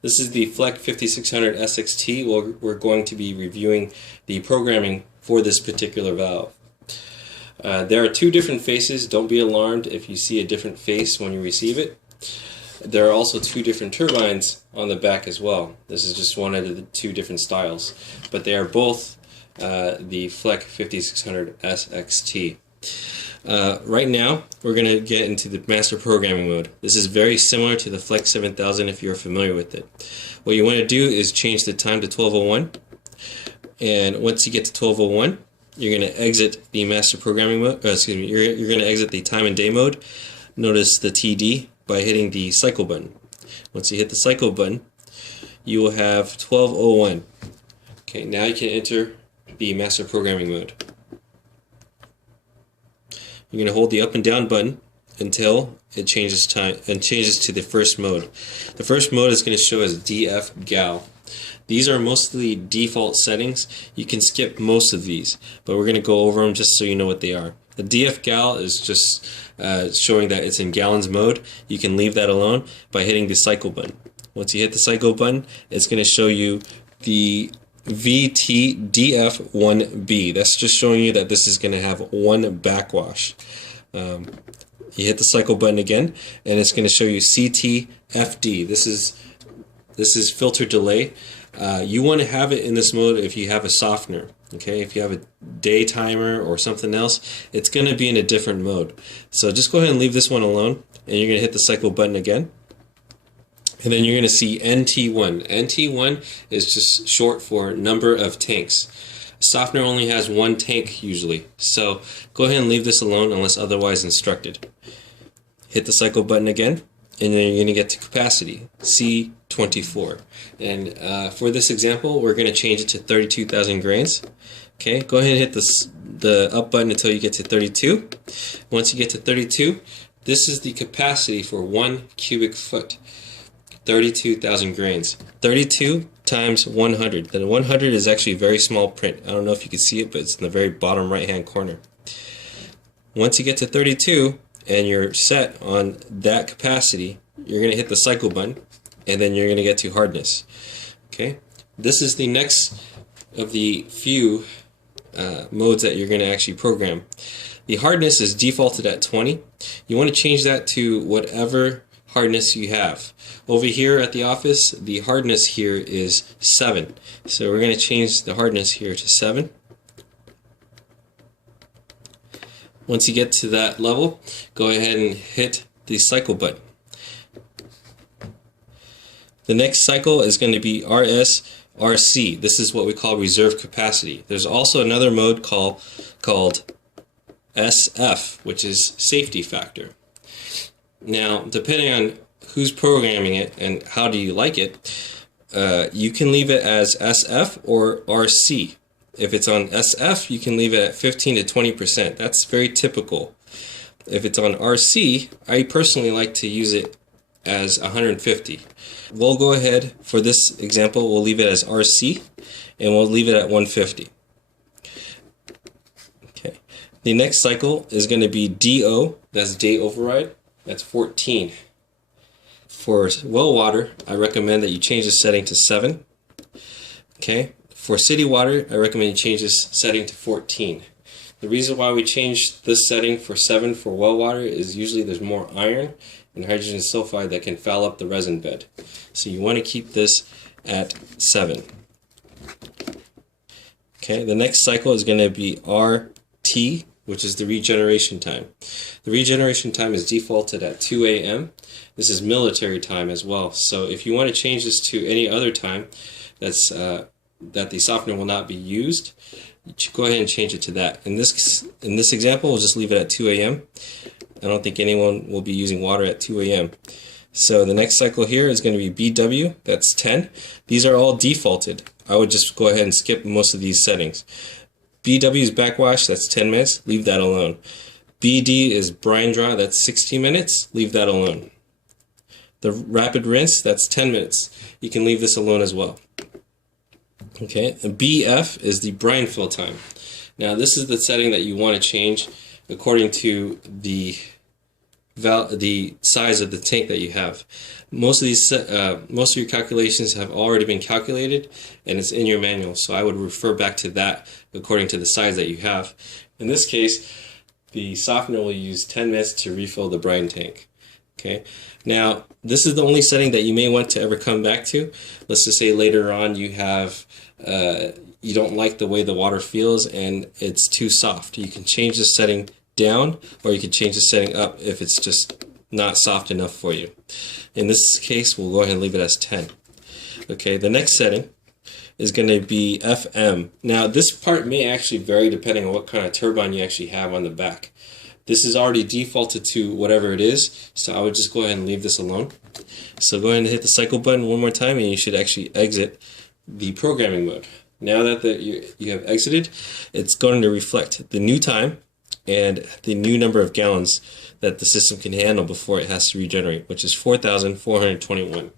This is the Fleck 5600 SXT. We're going to be reviewing the programming for this particular valve. There are two different faces. Don't be alarmed if you see a different face when you receive it. There are also two different turbines on the back as well. This is just one of the two different styles, but they are both the Fleck 5600 SXT. Right now, we're going to get into the master programming mode. This is very similar to the Fleck 7000 if you're familiar with it. What you want to do is change the time to 1201, and once you get to 1201, you're going to exit the master programming mode. You're going to exit the time and day mode. Notice the TD by hitting the cycle button. Once you hit the cycle button, you will have 1201. Okay, now you can enter the master programming mode. You're going to hold the up and down button until it changes time and changes to the first mode. The first mode is going to show as DF Gal. These are mostly default settings. You can skip most of these, but we're going to go over them just so you know what they are. The DF Gal is just showing that it's in gallons mode. You can leave that alone by hitting the cycle button. Once you hit the cycle button, it's going to show you the VTDF1B. That's just showing you that this is going to have one backwash. You hit the cycle button again, and it's going to show you CTFD. This is filter delay. You want to have it in this mode if you have a softener. Okay, if you have a day timer or something else, it's going to be in a different mode. So just go ahead and leave this one alone, and you're going to hit the cycle button again. And then you're going to see NT1. NT1 is just short for number of tanks. A softener only has one tank usually, so go ahead and leave this alone unless otherwise instructed. Hit the cycle button again, and then you're going to get to capacity, C24. And for this example, we're going to change it to 32,000 grains. Okay, go ahead and hit the up button until you get to 32. Once you get to 32, this is the capacity for 1 cubic foot. 32,000 grains. 32 times 100. The 100 is actually a very small print. I don't know if you can see it, but it's in the very bottom right hand corner. Once you get to 32 and you're set on that capacity, you're going to hit the cycle button, and then you're going to get to hardness. Okay, this is the next of the few modes that you're going to actually program. The hardness is defaulted at 20. You want to change that to whatever hardness you have. Over here at the office, the hardness here is 7. So we're going to change the hardness here to 7. Once you get to that level, go ahead and hit the cycle button. The next cycle is going to be RSRC. This is what we call reserve capacity. There's also another mode called SF, which is safety factor. Now, depending on who's programming it and how do you like it, you can leave it as SF or RC. If it's on SF, you can leave it at 15 to 20%. That's very typical. If it's on RC, I personally like to use it as 150. We'll go ahead, for this example, we'll leave it as RC, and we'll leave it at 150. Okay. The next cycle is going to be DO, that's day override. That's 14. For well water, I recommend that you change the setting to 7. Okay. For city water, I recommend you change this setting to 14. The reason why we change this setting for 7 for well water is usually there's more iron and hydrogen sulfide that can foul up the resin bed. So you want to keep this at 7. Okay. The next cycle is going to be RT, which is the regeneration time. The regeneration time is defaulted at 2 a.m. This is military time as well. So if you want to change this to any other time that's that the softener will not be used, go ahead and change it to that. In this example, we'll just leave it at 2 a.m. I don't think anyone will be using water at 2 a.m. So the next cycle here is going to be BW, that's 10. These are all defaulted. I would just go ahead and skip most of these settings. BW is backwash, that's 10 minutes, leave that alone. BD is brine draw, that's 60 minutes, leave that alone. The rapid rinse, that's 10 minutes. You can leave this alone as well. Okay, and BF is the brine fill time. Now this is the setting that you want to change according to the the size of the tank that you have. Most of your calculations have already been calculated, and it's in your manual. So I would refer back to that according to the size that you have. In this case, the softener will use 10 minutes to refill the brine tank. Okay. Now, this is the only setting that you may want to ever come back to. Let's just say later on you have you don't like the way the water feels and it's too soft. You can change the setting down, or you can change the setting up if it's just not soft enough for you. In this case, we'll go ahead and leave it as 10. Okay, the next setting is going to be FM. Now, this part may actually vary depending on what kind of turbine you actually have on the back. This is already defaulted to whatever it is, so I would just go ahead and leave this alone. So go ahead and hit the cycle button one more time, and you should actually exit the programming mode. Now that you have exited, it's going to reflect the new time and the new number of gallons that the system can handle before it has to regenerate, which is 4,421.